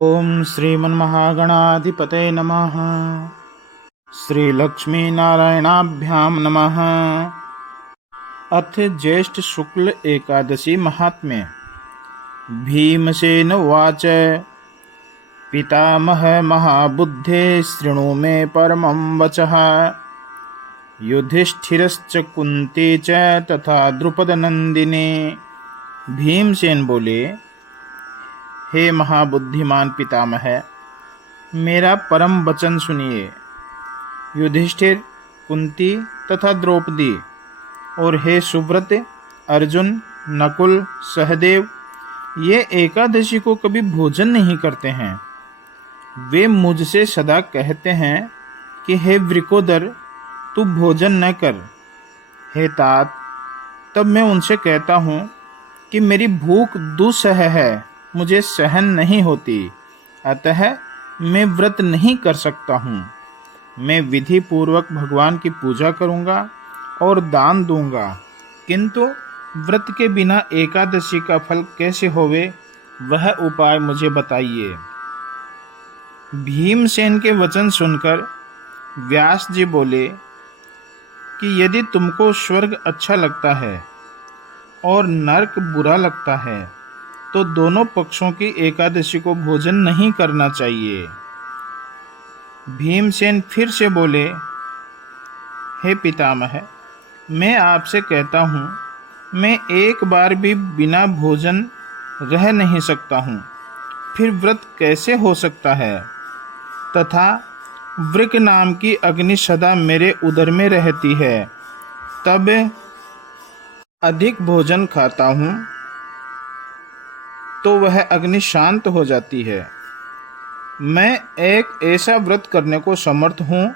ओम श्रीमन्महागणाधिपतये नमः। श्रीलक्ष्मीनारायणाभ्यां नमः। अथ ज्येष्ठ शुक्ल एकादशी महात्म्य। भीमसेन उवाच। पितामह महाबुद्धे शृणु मे परमं वचः। युधिष्ठिरश्च कुन्ती च तथा द्रुपदनन्दिनी। भीमसेन बोले, हे महाबुद्धिमान पितामह, मेरा परम वचन सुनिए। युधिष्ठिर, कुंती तथा द्रौपदी, और हे सुव्रत, अर्जुन, नकुल, सहदेव, ये एकादशी को कभी भोजन नहीं करते हैं। वे मुझसे सदा कहते हैं कि हे वृकोदर, तू भोजन न कर। हे तात, तब मैं उनसे कहता हूँ कि मेरी भूख दुस्सह है, मुझे सहन नहीं होती, अतः मैं व्रत नहीं कर सकता हूँ। मैं विधि पूर्वक भगवान की पूजा करूँगा और दान दूंगा, किंतु व्रत के बिना एकादशी का फल कैसे होवे, वह उपाय मुझे बताइए। भीमसेन के वचन सुनकर व्यास जी बोले कि यदि तुमको स्वर्ग अच्छा लगता है और नरक बुरा लगता है, तो दोनों पक्षों की एकादशी को भोजन नहीं करना चाहिए। भीमसेन फिर से बोले, हे पितामह, मैं आपसे कहता हूँ, मैं एक बार भी बिना भोजन रह नहीं सकता हूँ, फिर व्रत कैसे हो सकता है? तथा वृक नाम की अग्नि सदा मेरे उदर में रहती है, तब अधिक भोजन खाता हूँ तो वह अग्नि शांत हो जाती है। मैं एक ऐसा व्रत करने को समर्थ हूँ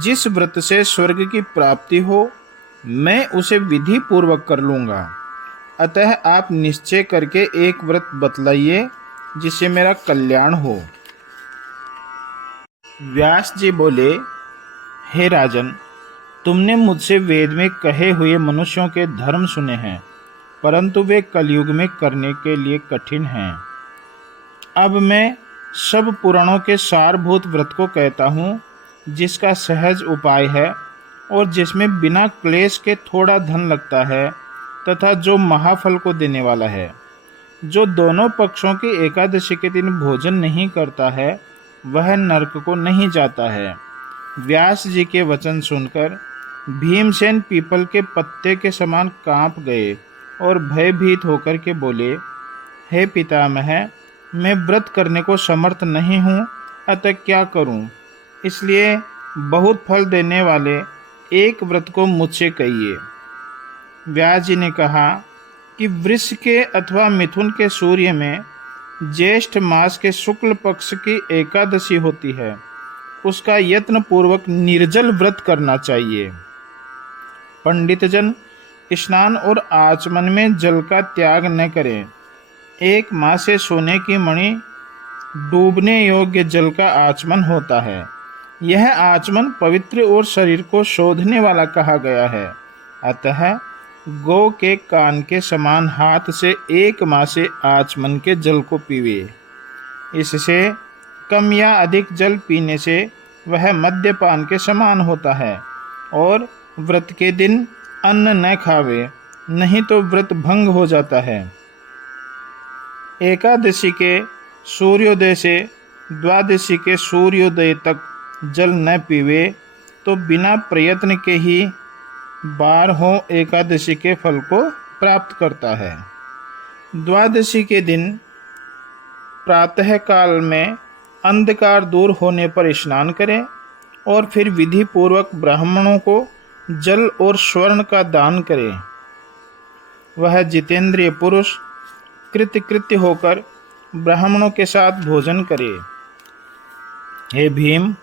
जिस व्रत से स्वर्ग की प्राप्ति हो, मैं उसे विधि पूर्वक कर लूँगा। अतः आप निश्चय करके एक व्रत बतलाइए जिससे मेरा कल्याण हो। व्यास जी बोले, हे राजन, तुमने मुझसे वेद में कहे हुए मनुष्यों के धर्म सुने हैं, परंतु वे कलयुग में करने के लिए कठिन हैं। अब मैं सब पुराणों के सारभूत व्रत को कहता हूँ, जिसका सहज उपाय है और जिसमें बिना क्लेश के थोड़ा धन लगता है, तथा जो महाफल को देने वाला है। जो दोनों पक्षों की एकादशी के दिन भोजन नहीं करता है, वह नरक को नहीं जाता है। व्यास जी के वचन सुनकर भीमसेन पीपल के पत्ते के समान कांप गए और भयभीत होकर के बोले, हे पितामह, मैं व्रत करने को समर्थ नहीं हूँ, अतः क्या करूँ? इसलिए बहुत फल देने वाले एक व्रत को मुझसे कहिए। व्यास जी ने कहा कि वृष के अथवा मिथुन के सूर्य में ज्येष्ठ मास के शुक्ल पक्ष की एकादशी होती है, उसका यत्न पूर्वक निर्जल व्रत करना चाहिए। पंडित जन स्नान और आचमन में जल का त्याग न करें। एक माह से सोने की मणि डूबने योग्य जल का आचमन होता है। यह आचमन पवित्र और शरीर को शोधने वाला कहा गया है। अतः गौ के कान के समान हाथ से एक माह से आचमन के जल को पीवे। इससे कम या अधिक जल पीने से वह मद्यपान के समान होता है। और व्रत के दिन अन्न न खावे, नहीं तो व्रत भंग हो जाता है। एकादशी के सूर्योदय से द्वादशी के सूर्योदय तक जल न पीवे तो बिना प्रयत्न के ही 12 एकादशी के फल को प्राप्त करता है। द्वादशी के दिन प्रातः काल में अंधकार दूर होने पर स्नान करें और फिर विधि पूर्वक ब्राह्मणों को जल और स्वर्ण का दान करें। वह जितेंद्रिय पुरुष कृत्य होकर ब्राह्मणों के साथ भोजन करे। हे भीम,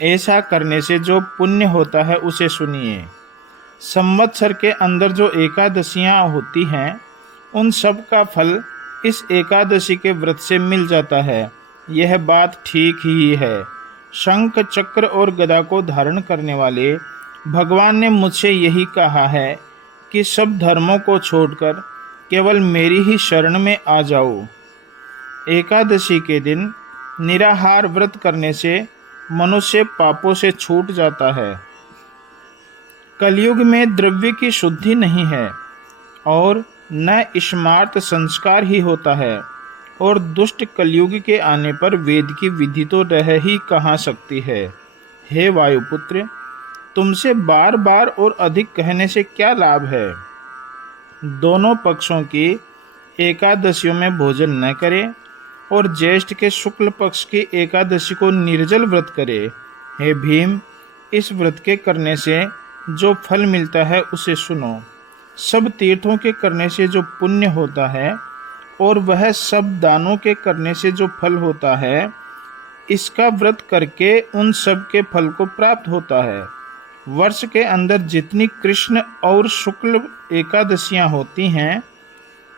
ऐसा करने से जो पुण्य होता है उसे सुनिए। संवत्सर के अंदर जो एकादशियां होती हैं, उन सब का फल इस एकादशी के व्रत से मिल जाता है। यह बात ठीक ही है। शंख, चक्र और गदा को धारण करने वाले भगवान ने मुझसे यही कहा है कि सब धर्मों को छोड़कर केवल मेरी ही शरण में आ जाओ। एकादशी के दिन निराहार व्रत करने से मनुष्य पापों से छूट जाता है। कलयुग में द्रव्य की शुद्धि नहीं है और न स्मार्त संस्कार ही होता है, और दुष्ट कलयुग के आने पर वेद की विधि तो रह ही कहाँ सकती है। हे वायुपुत्र, तुमसे बार बार और अधिक कहने से क्या लाभ है। दोनों पक्षों की एकादशियों में भोजन न करे और ज्येष्ठ के शुक्ल पक्ष की एकादशी को निर्जल व्रत करे। हे भीम, इस व्रत के करने से जो फल मिलता है उसे सुनो। सब तीर्थों के करने से जो पुण्य होता है और वह सब दानों के करने से जो फल होता है, इसका व्रत करके उन सब के फल को प्राप्त होता है। वर्ष के अंदर जितनी कृष्ण और शुक्ल एकादशियां होती हैं,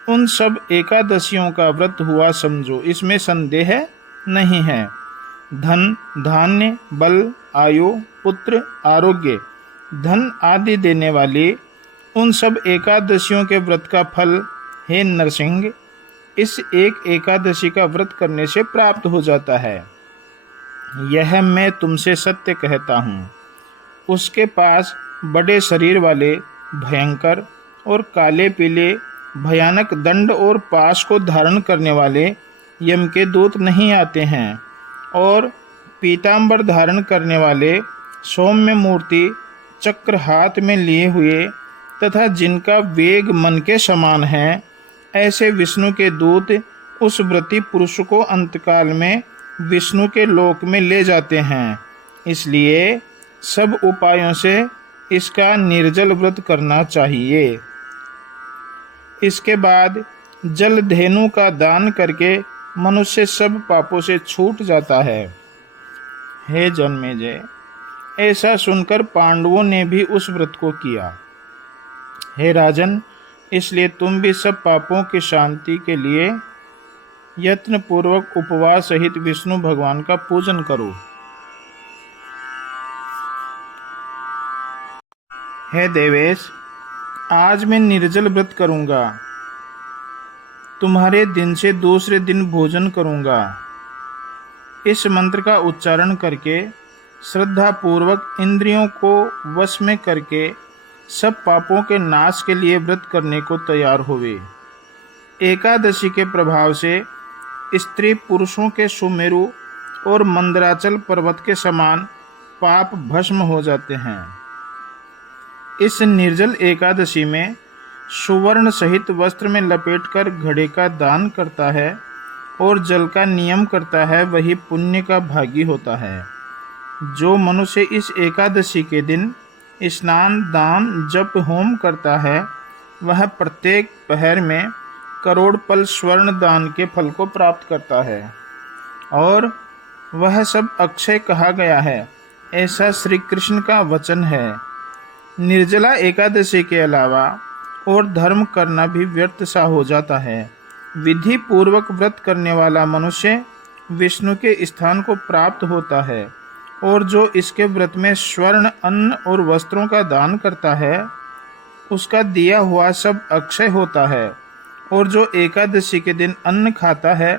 उन सब एकादशियों का व्रत हुआ समझो, इसमें संदेह नहीं है। धन, धान्य, बल, आयु, पुत्र, आरोग्य, धन आदि देने वाली उन सब एकादशियों के व्रत का फल, हे नरसिंह, इस एक एकादशी का व्रत करने से प्राप्त हो जाता है। यह मैं तुमसे सत्य कहता हूँ। उसके पास बड़े शरीर वाले, भयंकर और काले पीले भयानक दंड और पाश को धारण करने वाले यम के दूत नहीं आते हैं, और पीतांबर धारण करने वाले, सौम्य मूर्ति, चक्र हाथ में लिए हुए तथा जिनका वेग मन के समान है, ऐसे विष्णु के दूत उस व्रती पुरुष को अंतकाल में विष्णु के लोक में ले जाते हैं। इसलिए सब उपायों से इसका निर्जल व्रत करना चाहिए। इसके बाद जल धेनु का दान करके मनुष्य सब पापों से छूट जाता है। हे जन्मेजय, ऐसा सुनकर पांडवों ने भी उस व्रत को किया। हे राजन, इसलिए तुम भी सब पापों की शांति के लिए यत्न पूर्वक उपवास सहित विष्णु भगवान का पूजन करो। हे देवेश, आज मैं निर्जल व्रत करूंगा। तुम्हारे दिन से दूसरे दिन भोजन करूंगा। इस मंत्र का उच्चारण करके श्रद्धा पूर्वक इंद्रियों को वश में करके सब पापों के नाश के लिए व्रत करने को तैयार होवे। एकादशी के प्रभाव से स्त्री पुरुषों के सुमेरु और मंदराचल पर्वत के समान पाप भस्म हो जाते हैं। इस निर्जल एकादशी में सुवर्ण सहित वस्त्र में लपेटकर घड़े का दान करता है और जल का नियम करता है, वही पुण्य का भागी होता है। जो मनुष्य इस एकादशी के दिन स्नान, दान, जप, होम करता है, वह प्रत्येक पहर में करोड़ पल स्वर्ण दान के फल को प्राप्त करता है, और वह सब अक्षय कहा गया है, ऐसा श्री कृष्ण का वचन है। निर्जला एकादशी के अलावा और धर्म करना भी व्यर्थ सा हो जाता है। विधि पूर्वक व्रत करने वाला मनुष्य विष्णु के स्थान को प्राप्त होता है, और जो इसके व्रत में स्वर्ण, अन्न और वस्त्रों का दान करता है, उसका दिया हुआ सब अक्षय होता है, और जो एकादशी के दिन अन्न खाता है,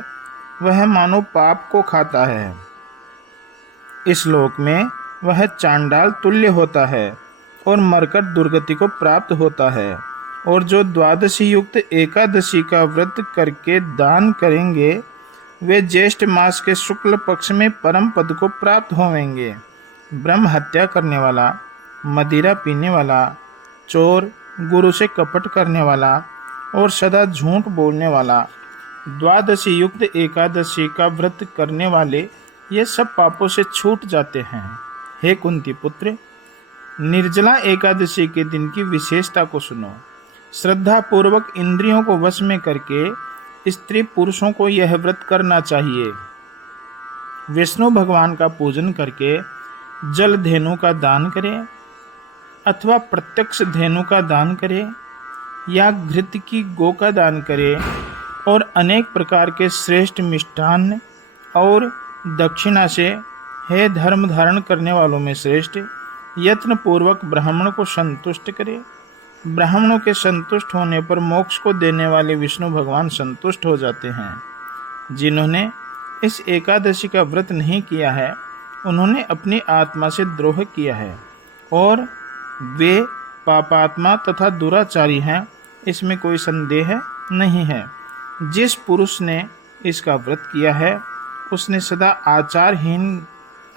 वह मानो पाप को खाता है। इस लोक में वह चांडाल तुल्य होता है और मरकर दुर्गति को प्राप्त होता है। और जो द्वादशी युक्त एकादशी का व्रत करके दान करेंगे, वे ज्येष्ठ मास के शुक्ल पक्ष में परम पद को प्राप्त होवेंगे। ब्रह्म हत्या करने वाला, मदिरा पीने वाला, चोर, गुरु से कपट करने वाला और सदा झूठ बोलने वाला, द्वादशी युक्त एकादशी का व्रत करने वाले, ये सब पापों से छूट जाते हैं। हे कुंती पुत्र, निर्जला एकादशी के दिन की विशेषता को सुनो। श्रद्धा पूर्वक इंद्रियों को वश में करके स्त्री पुरुषों को यह व्रत करना चाहिए। विष्णु भगवान का पूजन करके जल धेनु का दान करें अथवा प्रत्यक्ष धेनु का दान करें या घृत की गो का दान करें, और अनेक प्रकार के श्रेष्ठ मिष्ठान्न और दक्षिणा से, हे धर्म धारण करने वालों में श्रेष्ठ, यत्न पूर्वक ब्राह्मण को संतुष्ट करे। ब्राह्मणों के संतुष्ट होने पर मोक्ष को देने वाले विष्णु भगवान संतुष्ट हो जाते हैं। जिन्होंने इस एकादशी का व्रत नहीं किया है उन्होंने अपनी आत्मा से द्रोह किया है और वे पापात्मा तथा दुराचारी हैं, इसमें कोई संदेह नहीं है। जिस पुरुष ने इसका व्रत किया है उसने सदा आचारहीन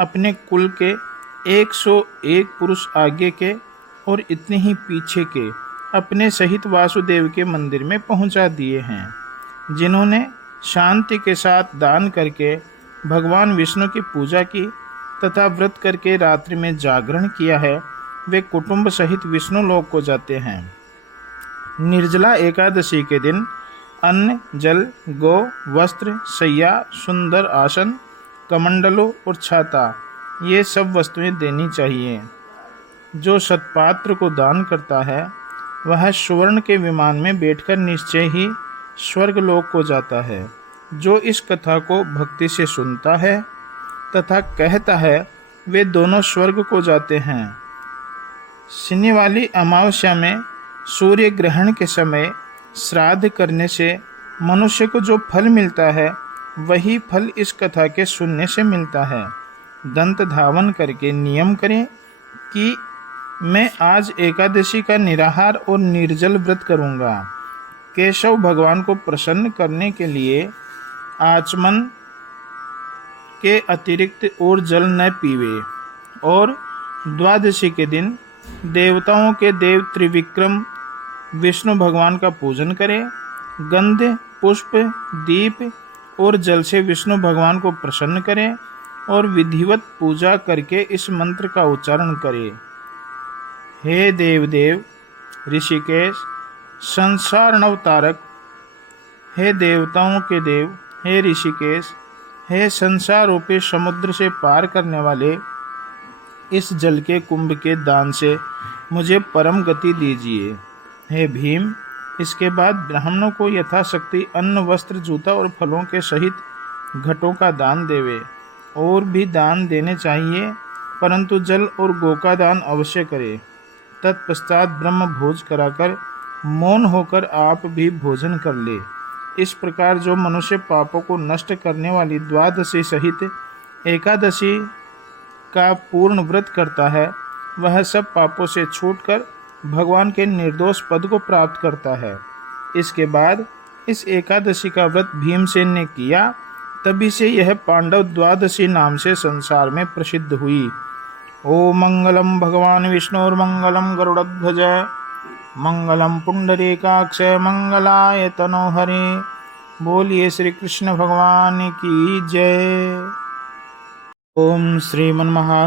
अपने कुल के 101 पुरुष आगे के और इतने ही पीछे के अपने सहित वासुदेव के मंदिर में पहुंचा दिए हैं। जिन्होंने शांति के साथ दान करके भगवान विष्णु की पूजा की तथा व्रत करके रात्रि में जागरण किया है वे कुटुंब सहित विष्णु लोक को जाते हैं। निर्जला एकादशी के दिन अन्न, जल, गौ, वस्त्र, शैया, सुंदर आसन, कमंडलों और छाता ये सब वस्तुएं देनी चाहिए। जो सत्पात्र को दान करता है वह सुवर्ण के विमान में बैठकर निश्चय ही स्वर्ग लोक को जाता है। जो इस कथा को भक्ति से सुनता है तथा कहता है वे दोनों स्वर्ग को जाते हैं। सिने वाली अमावस्या में सूर्य ग्रहण के समय श्राद्ध करने से मनुष्य को जो फल मिलता है वही फल इस कथा के सुनने से मिलता है। दंत धावन करके नियम करें कि मैं आज एकादशी का निराहार और निर्जल व्रत करूंगा। केशव भगवान को प्रसन्न करने के लिए आचमन के अतिरिक्त और जल न पीवे और द्वादशी के दिन देवताओं के देव त्रिविक्रम विष्णु भगवान का पूजन करें। गंध, पुष्प, दीप और जल से विष्णु भगवान को प्रसन्न करें और विधिवत पूजा करके इस मंत्र का उच्चारण करें। हे देवदेव ऋषिकेश, संसार नवतारक, हे देवताओं के देव, हे ऋषिकेश, हे संसार रूपी समुद्र से पार करने वाले, इस जल के कुंभ के दान से मुझे परम गति दीजिए। हे भीम, इसके बाद ब्राह्मणों को यथाशक्ति अन्न, वस्त्र, जूता और फलों के सहित घटों का दान देवे। और भी दान देने चाहिए परंतु जल और गौ का दान अवश्य करे। तत्पश्चात ब्रह्म भोज कराकर मौन होकर आप भी भोजन कर ले। इस प्रकार जो मनुष्य पापों को नष्ट करने वाली द्वादशी सहित एकादशी का पूर्ण व्रत करता है वह सब पापों से छूटकर भगवान के निर्दोष पद को प्राप्त करता है। इसके बाद इस एकादशी का व्रत भीमसेन ने किया, तभी से यह पांडव द्वादशी नाम से संसार में प्रसिद्ध हुई। ओम मंगलम भगवान विष्णुर्मंगलम गरुड़ध्वज मंगलम पुंडरीकाक्ष मंगलाय तनोहरे। बोलिए श्री कृष्ण भगवान की जय। ओम श्रीमन्महा